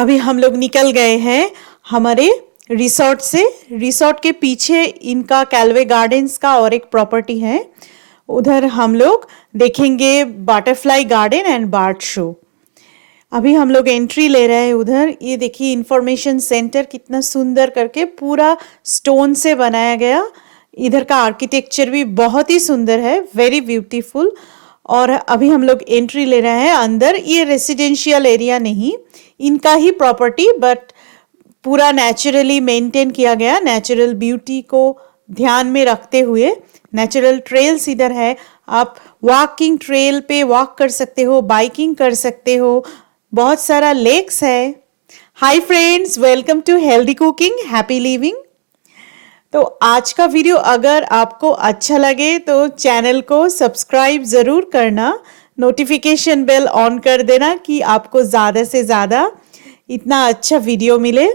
अभी हम लोग निकल गए हैं हमारे रिसोर्ट से। रिसोर्ट के पीछे इनका कैलवे गार्डन्स का और एक प्रॉपर्टी है। उधर हम लोग देखेंगे butterfly garden and bird show. अभी हम लोग एंट्री ले रहे हैं उधर। ये देखिए इंफॉर्मेशन सेंटर कितना सुंदर करके पूरा स्टोन से बनाया गया। इधर का आर्किटेक्चर भी बहुत ही सुंदर है, वेरी ब्यूटीफुल। और अभी हम लोग एंट्री ले रहे हैं अंदर। ये रेसिडेंशियल एरिया नहीं, इनका ही प्रॉपर्टी, बट पूरा नेचुरली मेंटेन किया गया। नेचुरल ब्यूटी को ध्यान में रखते हुए नेचुरल ट्रेल्स इधर है। आप वॉकिंग ट्रेल पे वॉक कर सकते हो, बाइकिंग कर सकते हो। बहुत सारा लेक्स है। Hi friends, welcome to healthy cooking happy living. तो आज का वीडियो अगर आपको अच्छा लगे तो चैनल को सब्सक्राइब ज़रूर करना, नोटिफिकेशन बेल ऑन कर देना कि आपको ज़्यादा से ज़्यादा इतना अच्छा वीडियो मिले।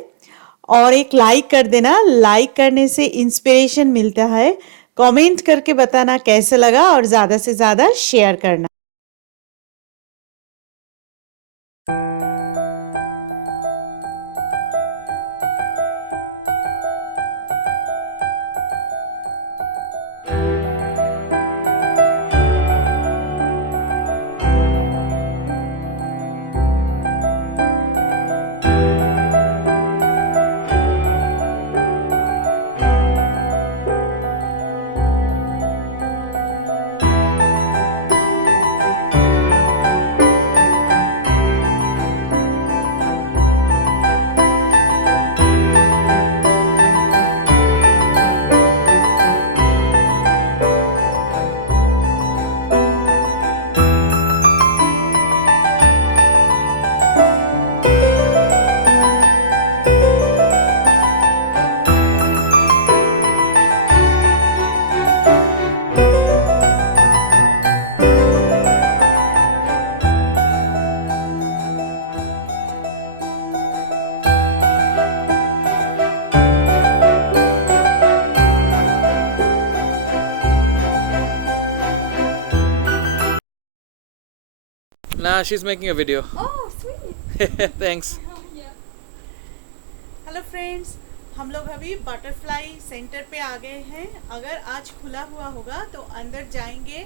और एक लाइक कर देना, लाइक करने से इंस्पिरेशन मिलता है। कमेंट करके बताना कैसा लगा और ज़्यादा से ज़्यादा शेयर करना। Nah, she's making a video. Oh, sweet. Thanks. Hello friends, हम लोग अभी बटरफ्लाई सेंटर पे आ गए हैं। अगर आज खुला हुआ होगा तो अंदर जाएंगे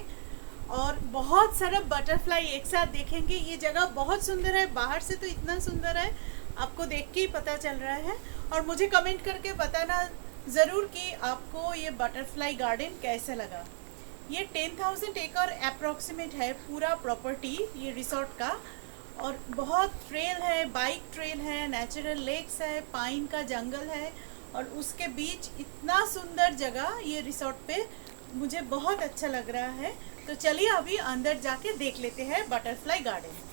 और बहुत सारा बटरफ्लाई एक साथ देखेंगे। ये जगह बहुत सुंदर है, बाहर से तो इतना सुंदर है, आपको देख के ही पता चल रहा है। और मुझे कमेंट करके बताना ज़रूर कि आपको ये बटरफ्लाई गार्डन कैसा लगा। ये 10,000 एकड़ अप्रोक्सीमेट है पूरा प्रॉपर्टी ये रिसोर्ट का। और बहुत ट्रेल है, बाइक ट्रेल है, नेचुरल लेक्स है, पाइन का जंगल है और उसके बीच इतना सुंदर जगह ये रिसोर्ट पे मुझे बहुत अच्छा लग रहा है। तो चलिए अभी अंदर जाके देख लेते हैं बटरफ्लाई गार्डन।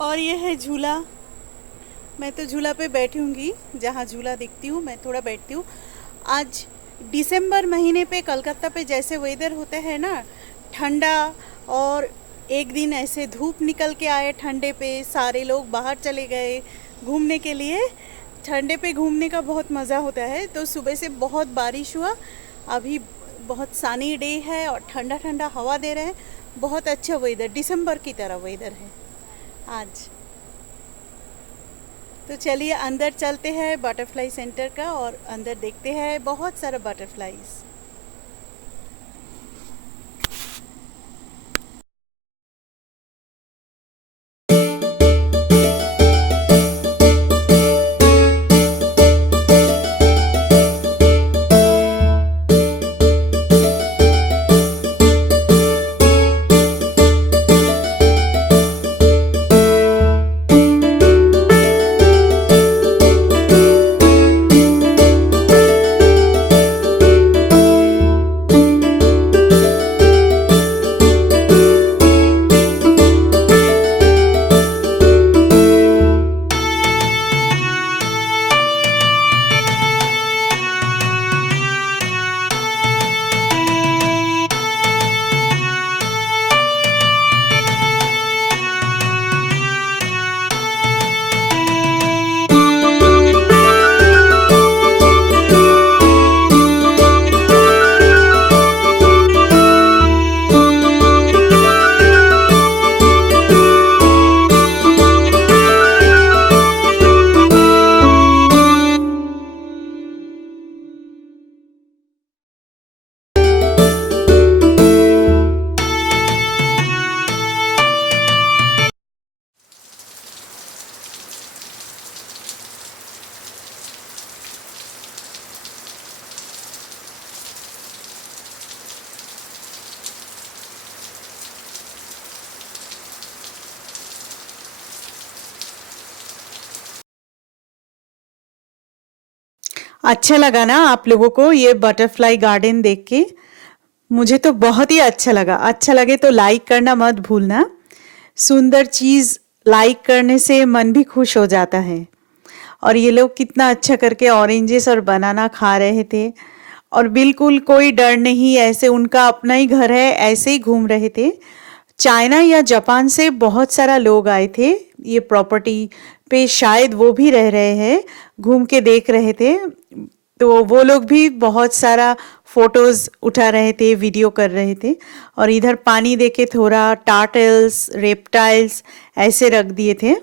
और ये है झूला। मैं तो झूला पे बैठूंगी, जहाँ झूला दिखती हूँ मैं थोड़ा बैठती हूँ। आज दिसंबर महीने पे कलकत्ता पे जैसे वेदर होता है ना, ठंडा, और एक दिन ऐसे धूप निकल के आए ठंडे पे, सारे लोग बाहर चले गए घूमने के लिए। ठंडे पे घूमने का बहुत मज़ा होता है। तो सुबह से बहुत बारिश हुआ, अभी बहुत सनी डे है और ठंडा ठंडा हवा दे रहे हैं। बहुत अच्छा वेदर, दिसंबर की तरह वेदर है आज। तो चलिए अंदर चलते हैं बटरफ्लाई सेंटर का, और अंदर देखते हैं बहुत सारा बटरफ्लाईज। अच्छा लगा ना आप लोगों को ये बटरफ्लाई गार्डन देख के? मुझे तो बहुत ही अच्छा लगा। अच्छा लगे तो लाइक करना मत भूलना। सुंदर चीज़ लाइक करने से मन भी खुश हो जाता है। और ये लोग कितना अच्छा करके ऑरेंजेस और बनाना खा रहे थे, और बिल्कुल कोई डर नहीं, ऐसे उनका अपना ही घर है, ऐसे ही घूम रहे थे। चाइना या जापान से बहुत सारा लोग आए थे ये प्रॉपर्टी पे, शायद वो भी रह रहे हैं, घूम के देख रहे थे। तो वो लोग भी बहुत सारा फोटोज उठा रहे थे, वीडियो कर रहे थे। और इधर पानी देके थोड़ा टार्टल्स, रेप्टाइल्स ऐसे रख दिए थे।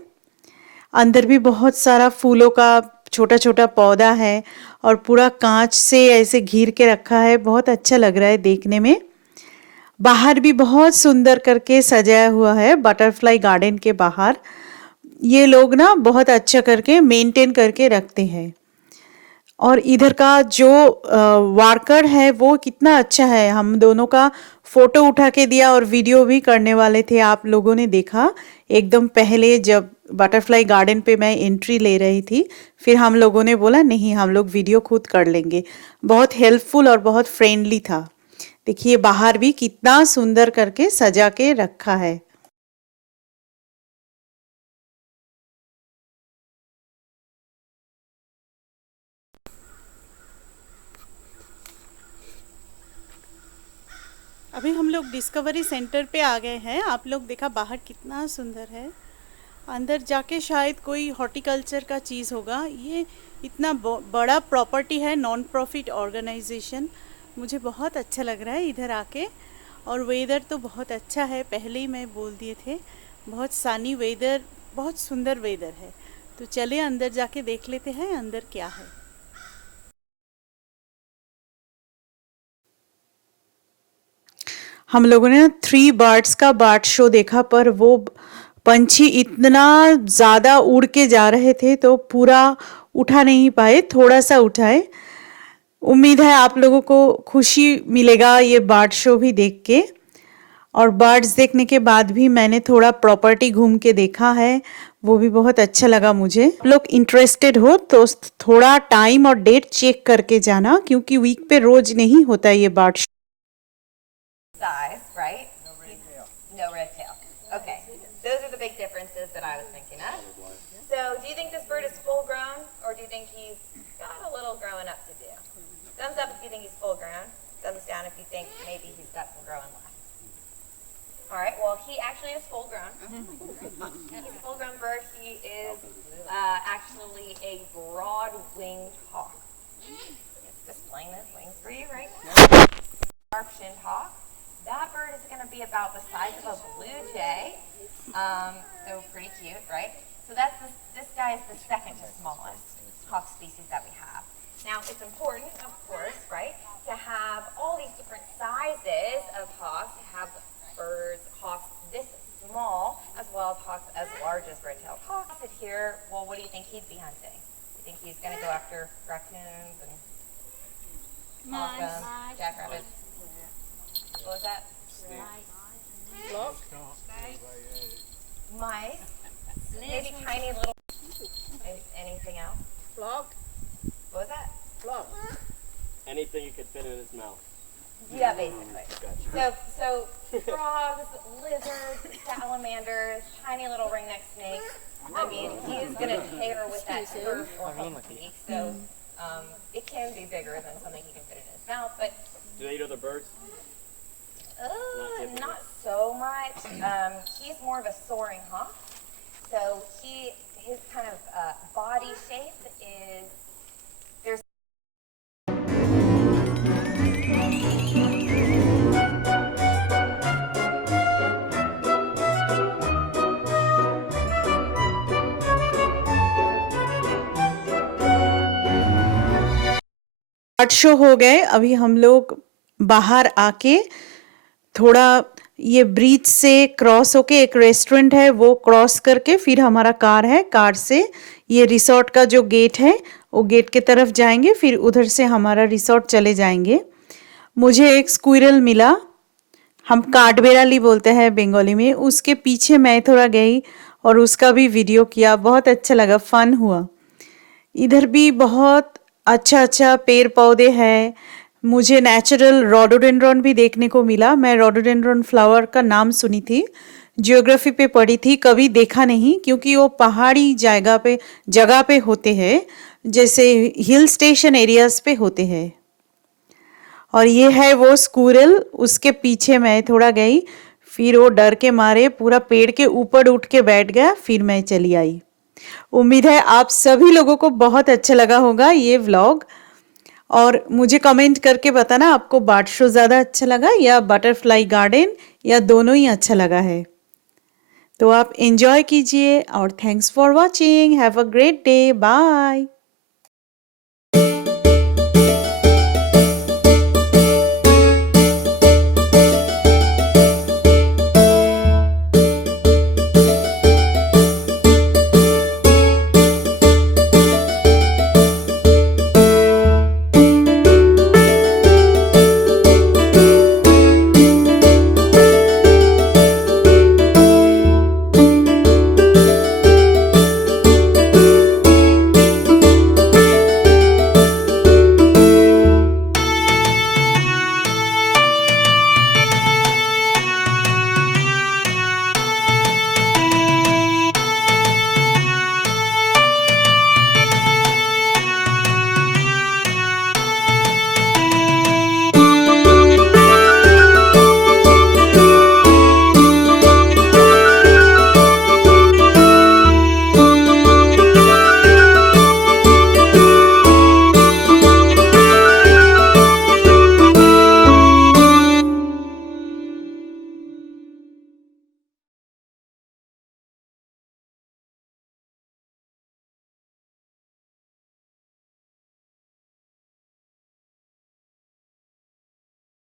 अंदर भी बहुत सारा फूलों का छोटा छोटा पौधा है, और पूरा कांच से ऐसे घिर के रखा है। बहुत अच्छा लग रहा है देखने में। बाहर भी बहुत सुंदर करके सजाया हुआ है बटरफ्लाई गार्डन के बाहर। ये लोग ना बहुत अच्छा करके मेंटेन करके रखते हैं। और इधर का जो वार्कर है वो कितना अच्छा है, हम दोनों का फोटो उठा के दिया और वीडियो भी करने वाले थे। आप लोगों ने देखा एकदम पहले जब बटरफ्लाई गार्डन पे मैं एंट्री ले रही थी, फिर हम लोगों ने बोला नहीं, हम लोग वीडियो खुद कर लेंगे। बहुत हेल्पफुल और बहुत फ्रेंडली था। देखिए बाहर भी कितना सुंदर करके सजा के रखा है। अभी हम लोग डिस्कवरी सेंटर पे आ गए हैं। आप लोग देखा बाहर कितना सुंदर है। अंदर जाके शायद कोई हॉर्टिकल्चर का चीज़ होगा। ये इतना बड़ा प्रॉपर्टी है, नॉन प्रॉफिट ऑर्गेनाइजेशन। मुझे बहुत अच्छा लग रहा है इधर आके। और वेदर तो बहुत अच्छा है, पहले ही मैं बोल दिए थे, बहुत सनी वेदर, बहुत सुंदर वेदर है। तो चलिए अंदर जाके देख लेते हैं अंदर क्या है। हम लोगों ने 3 बर्ड्स का बर्ड शो देखा, पर वो पंछी इतना ज़्यादा उड़ के जा रहे थे तो पूरा उठा नहीं पाए, थोड़ा सा उठाए। उम्मीद है आप लोगों को खुशी मिलेगा ये बर्ड शो भी देख के। और बर्ड्स देखने के बाद भी मैंने थोड़ा प्रॉपर्टी घूम के देखा है, वो भी बहुत अच्छा लगा मुझे। आप लोग इंटरेस्टेड हो तो थोड़ा टाइम और डेट चेक करके जाना, क्योंकि वीक पे रोज नहीं होता ये bird show. Size, right? No red tail. Okay. Those are the big differences that I was All right. Well, he actually is full grown. He's a full grown bird. He is actually a broad-winged hawk. It's displaying his wings for you right now. Sharp-shinned hawk. That bird is going to be about the size of a blue jay. So pretty cute, right? So this guy is the second to smallest hawk species that we have. Now, it's important, of course, right, to have all these different sizes of hawks. You have birds, hawks this small, as well as hawks as large as red-tailed hawks. Here, well, what do you think he'd be hunting? You think he's going to go after raccoons and possums, jackrabbits? What was that? Mice. Maybe tiny little. Anything else? Frog. What was that? Frog. Anything you could fit in his mouth. Yeah, basically. So frogs, lizards, salamanders, tiny little ringneck snakes. I mean, he's gonna tear with that turf or hook beak. So it can be bigger than something he can fit in his mouth, but Do they eat other birds? not so much. He's more of a soaring hawk. So his kind of body shape is there's. Art show हो गए। अभी हम लोग बाहर आके थोड़ा ये bridge से क्रॉस होके एक रेस्टोरेंट है वो क्रॉस करके फिर हमारा कार है, कार से ये रिसोर्ट का जो गेट है वो गेट के तरफ जाएंगे, फिर उधर से हमारा रिसोर्ट चले जाएंगे। मुझे एक स्क्विरल मिला, हम काठबेड़ाली बोलते हैं बंगाली में, उसके पीछे मैं थोड़ा गई और उसका भी वीडियो किया, बहुत अच्छा लगा, फन हुआ। इधर भी बहुत अच्छा अच्छा पेड़ पौधे हैं। मुझे नेचुरल रोडोडेंड्रॉन भी देखने को मिला। मैं रोडोडेंड्रॉन फ्लावर का नाम सुनी थी, जियोग्राफी पे पढ़ी थी, कभी देखा नहीं क्योंकि वो पहाड़ी जगह पे होते हैं, जैसे हिल स्टेशन एरियाज पे होते हैं। और ये है वो स्क्विरल, उसके पीछे मैं थोड़ा गई, फिर वो डर के मारे पूरा पेड़ के ऊपर उठ के बैठ गया, फिर मैं चली आई। उम्मीद है आप सभी लोगों को बहुत अच्छा लगा होगा ये व्लॉग, और मुझे कमेंट करके बताना आपको बर्ड शो ज़्यादा अच्छा लगा या बटरफ्लाई गार्डन, या दोनों ही अच्छा लगा है। तो आप एंजॉय कीजिए और thanks for watching. Have a great day. Bye.